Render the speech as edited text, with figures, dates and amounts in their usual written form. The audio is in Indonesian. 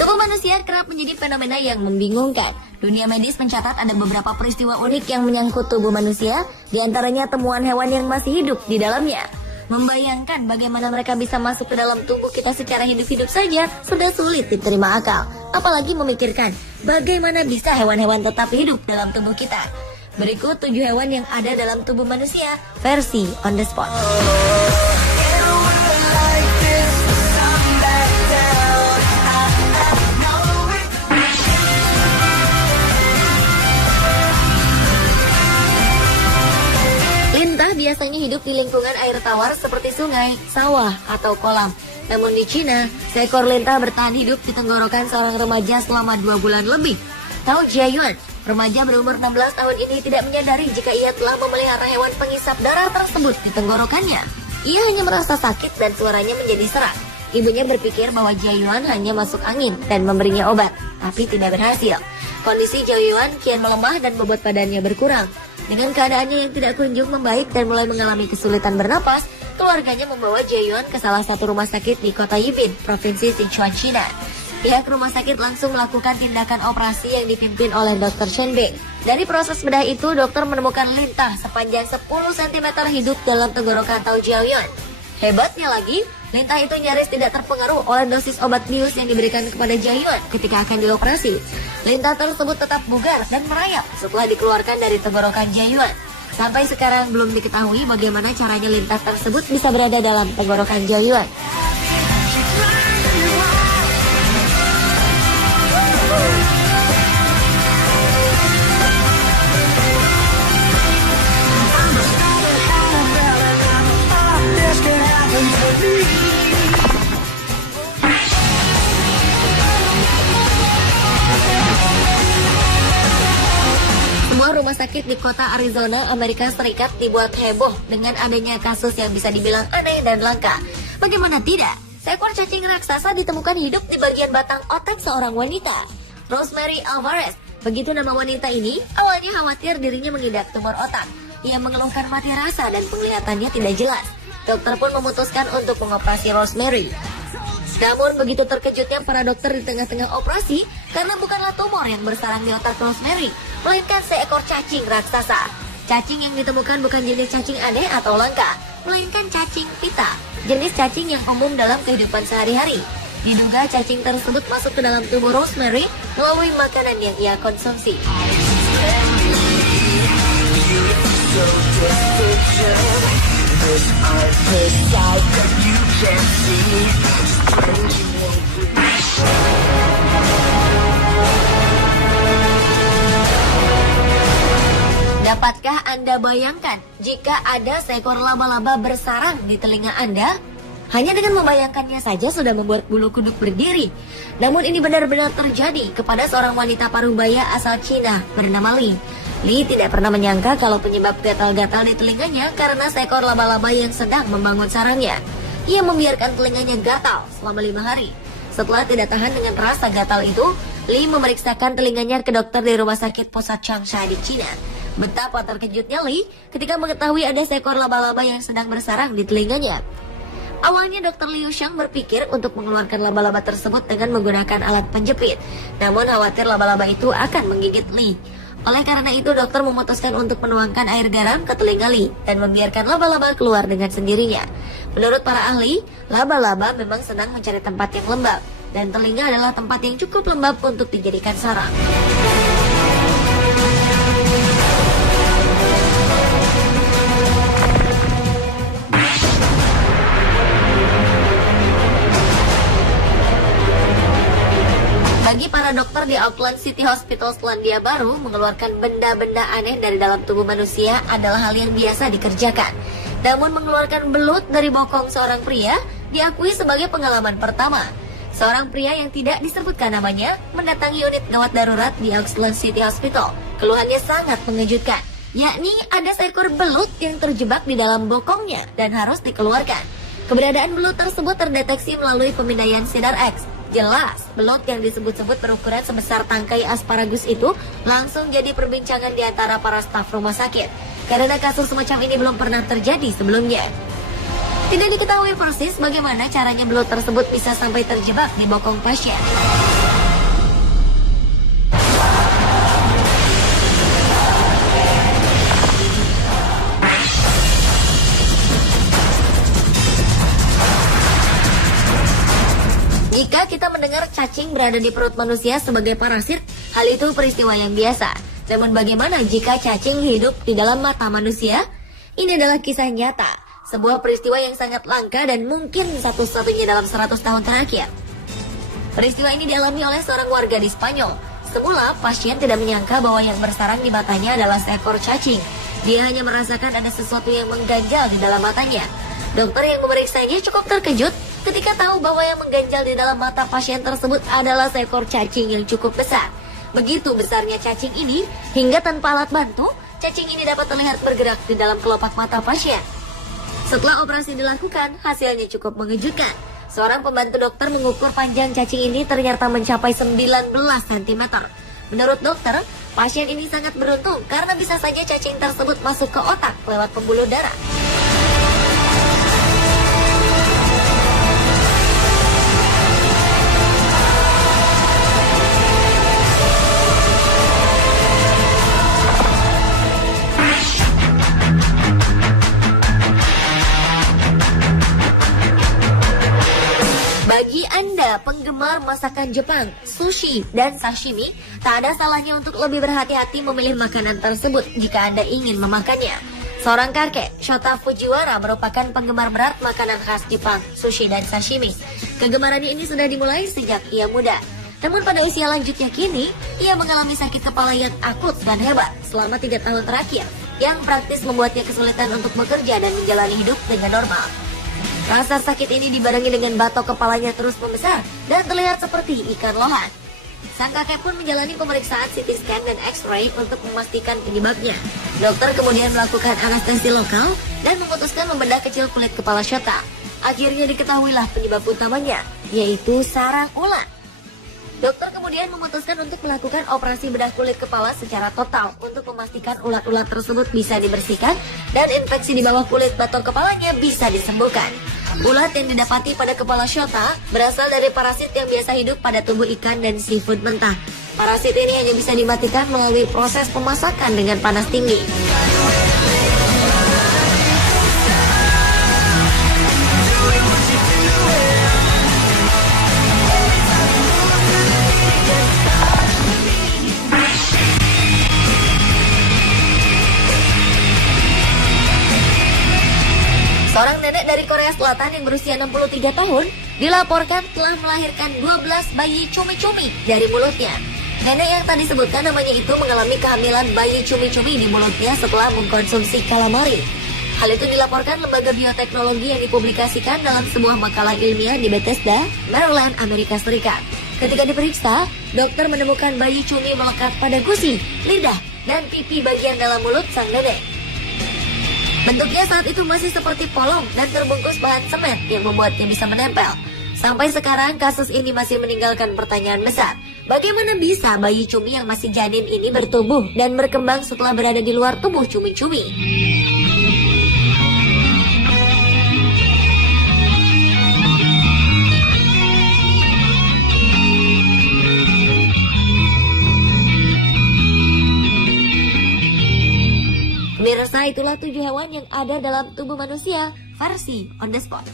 Tubuh manusia kerap menjadi fenomena yang membingungkan. Dunia medis mencatat ada beberapa peristiwa unik yang menyangkut tubuh manusia, di antaranya temuan hewan yang masih hidup di dalamnya. Membayangkan bagaimana mereka bisa masuk ke dalam tubuh kita secara hidup-hidup saja sudah sulit diterima akal. Apalagi memikirkan bagaimana bisa hewan-hewan tetap hidup dalam tubuh kita. Berikut 7 hewan yang ada dalam tubuh manusia versi on the spot. Lintah biasanya hidup di lingkungan air tawar seperti sungai, sawah, atau kolam. Namun di Cina, seekor lintah bertahan hidup di tenggorokan seorang remaja selama 2 bulan lebih. Tao Jiayuan, remaja berumur 16 tahun ini tidak menyadari jika ia telah memelihara hewan penghisap darah tersebut di tenggorokannya. Ia hanya merasa sakit dan suaranya menjadi serak. Ibunya berpikir bahwa Jiayuan hanya masuk angin dan memberinya obat, tapi tidak berhasil. Kondisi Jiayuan kian melemah dan bobot badannya berkurang. Dengan keadaannya yang tidak kunjung membaik dan mulai mengalami kesulitan bernapas, keluarganya membawa Jiayuan ke salah satu rumah sakit di kota Yibin, Provinsi Sichuan, China. Pihak rumah sakit langsung melakukan tindakan operasi yang dipimpin oleh Dr. Chen Bing. Dari proses bedah itu, dokter menemukan lintah sepanjang 10 cm hidup dalam tenggorokan Tao Jiayuan. Hebatnya lagi, lintah itu nyaris tidak terpengaruh oleh dosis obat bius yang diberikan kepada Jiayuan ketika akan dioperasi. Lintah tersebut tetap bugar dan merayap setelah dikeluarkan dari tenggorokan Jiayuan. Sampai sekarang belum diketahui bagaimana caranya lintah tersebut bisa berada dalam tenggorokan Jiayuan. Semua rumah sakit di kota Arizona, Amerika Serikat dibuat heboh dengan adanya kasus yang bisa dibilang aneh dan langka. Bagaimana tidak? Seekor cacing raksasa ditemukan hidup di bagian batang otak seorang wanita. Rosemary Alvarez, begitu nama wanita ini, awalnya khawatir dirinya mengidap tumor otak. Ia mengeluhkan mati rasa dan penglihatannya tidak jelas. Dokter pun memutuskan untuk mengoperasi Rosemary. Namun begitu terkejutnya para dokter di tengah-tengah operasi karena bukanlah tumor yang bersarang di otak Rosemary, melainkan seekor cacing raksasa. Cacing yang ditemukan bukan jenis cacing aneh atau langka, melainkan cacing pita, jenis cacing yang umum dalam kehidupan sehari-hari. Diduga cacing tersebut masuk ke dalam tubuh Rosemary melalui makanan yang ia konsumsi. Dapatkah Anda bayangkan jika ada seekor laba-laba bersarang di telinga Anda? Hanya dengan membayangkannya saja sudah membuat bulu kuduk berdiri. Namun ini benar-benar terjadi kepada seorang wanita parubaya asal Cina bernama Li. Li tidak pernah menyangka kalau penyebab gatal-gatal di telinganya karena seekor laba-laba yang sedang membangun sarangnya. Ia membiarkan telinganya gatal selama 5 hari. Setelah tidak tahan dengan rasa gatal itu, Li memeriksakan telinganya ke dokter di rumah sakit pusat Changsha di Cina. Betapa terkejutnya Li ketika mengetahui ada seekor laba-laba yang sedang bersarang di telinganya. Awalnya Dr. Liu Shang berpikir untuk mengeluarkan laba-laba tersebut dengan menggunakan alat penjepit. Namun khawatir laba-laba itu akan menggigit Li. Oleh karena itu dokter memutuskan untuk menuangkan air garam ke telinga Li dan membiarkan laba-laba keluar dengan sendirinya. Menurut para ahli, laba-laba memang senang mencari tempat yang lembab, dan telinga adalah tempat yang cukup lembab untuk dijadikan sarang. Bagi para dokter di Auckland City Hospital Selandia Baru, mengeluarkan benda-benda aneh dari dalam tubuh manusia adalah hal yang biasa dikerjakan. Namun mengeluarkan belut dari bokong seorang pria diakui sebagai pengalaman pertama. Seorang pria yang tidak disebutkan namanya mendatangi unit gawat darurat di Auckland City Hospital. Keluhannya sangat mengejutkan, yakni ada seekor belut yang terjebak di dalam bokongnya dan harus dikeluarkan. Keberadaan belut tersebut terdeteksi melalui pemindaian sinar X. Jelas, belut yang disebut-sebut berukuran sebesar tangkai asparagus itu langsung jadi perbincangan di antara para staf rumah sakit. Karena kasus semacam ini belum pernah terjadi sebelumnya. Tidak diketahui persis bagaimana caranya belut tersebut bisa sampai terjebak di bokong pasien. Jika kita mendengar cacing berada di perut manusia sebagai parasit, hal itu peristiwa yang biasa. Namun bagaimana jika cacing hidup di dalam mata manusia? Ini adalah kisah nyata, sebuah peristiwa yang sangat langka dan mungkin satu-satunya dalam 100 tahun terakhir. Peristiwa ini dialami oleh seorang warga di Spanyol. Semula, pasien tidak menyangka bahwa yang bersarang di matanya adalah seekor cacing. Dia hanya merasakan ada sesuatu yang mengganjal di dalam matanya. Dokter yang memeriksanya cukup terkejut ketika tahu bahwa yang mengganjal di dalam mata pasien tersebut adalah seekor cacing yang cukup besar. Begitu besarnya cacing ini, hingga tanpa alat bantu, cacing ini dapat terlihat bergerak di dalam kelopak mata pasien. Setelah operasi dilakukan, hasilnya cukup mengejutkan. Seorang pembantu dokter mengukur panjang cacing ini ternyata mencapai 19 cm. Menurut dokter, pasien ini sangat beruntung karena bisa saja cacing tersebut masuk ke otak lewat pembuluh darah. Bagi Anda penggemar masakan Jepang, sushi, dan sashimi, tak ada salahnya untuk lebih berhati-hati memilih makanan tersebut jika Anda ingin memakannya. Seorang kakek, Shota Fujiwara, merupakan penggemar berat makanan khas Jepang, sushi, dan sashimi. Kegemarannya ini sudah dimulai sejak ia muda. Namun pada usia lanjutnya kini, ia mengalami sakit kepala yang akut dan hebat selama 3 tahun terakhir, yang praktis membuatnya kesulitan untuk bekerja dan menjalani hidup dengan normal. Rasa sakit ini dibarengi dengan batok kepalanya terus membesar dan terlihat seperti ikan lohan. Sang kakek pun menjalani pemeriksaan CT scan dan X-ray untuk memastikan penyebabnya. Dokter kemudian melakukan anestesi lokal dan memutuskan membedah kecil kulit kepala Shota. Akhirnya diketahuilah penyebab utamanya, yaitu sarang ulat. Dokter kemudian memutuskan untuk melakukan operasi bedah kulit kepala secara total untuk memastikan ulat-ulat tersebut bisa dibersihkan dan infeksi di bawah kulit batok kepalanya bisa disembuhkan. Ulat yang didapati pada kepala Shota berasal dari parasit yang biasa hidup pada tubuh ikan dan seafood mentah. Parasit ini hanya bisa dimatikan melalui proses pemasakan dengan panas tinggi. Seorang nenek dari Korea Selatan yang berusia 63 tahun dilaporkan telah melahirkan 12 bayi cumi-cumi dari mulutnya. Nenek yang tadi disebutkan namanya itu mengalami kehamilan bayi cumi-cumi di mulutnya setelah mengkonsumsi calamari. Hal itu dilaporkan lembaga bioteknologi yang dipublikasikan dalam sebuah makalah ilmiah di Bethesda, Maryland, Amerika Serikat. Ketika diperiksa, dokter menemukan bayi cumi melekat pada gusi, lidah, dan pipi bagian dalam mulut sang nenek. Bentuknya saat itu masih seperti polong dan terbungkus bahan semen yang membuatnya bisa menempel. Sampai sekarang kasus ini masih meninggalkan pertanyaan besar. Bagaimana bisa bayi cumi yang masih janin ini bertumbuh dan berkembang setelah berada di luar tubuh cumi-cumi? Pemirsa, itulah 7 hewan yang ada dalam tubuh manusia versi on the spot.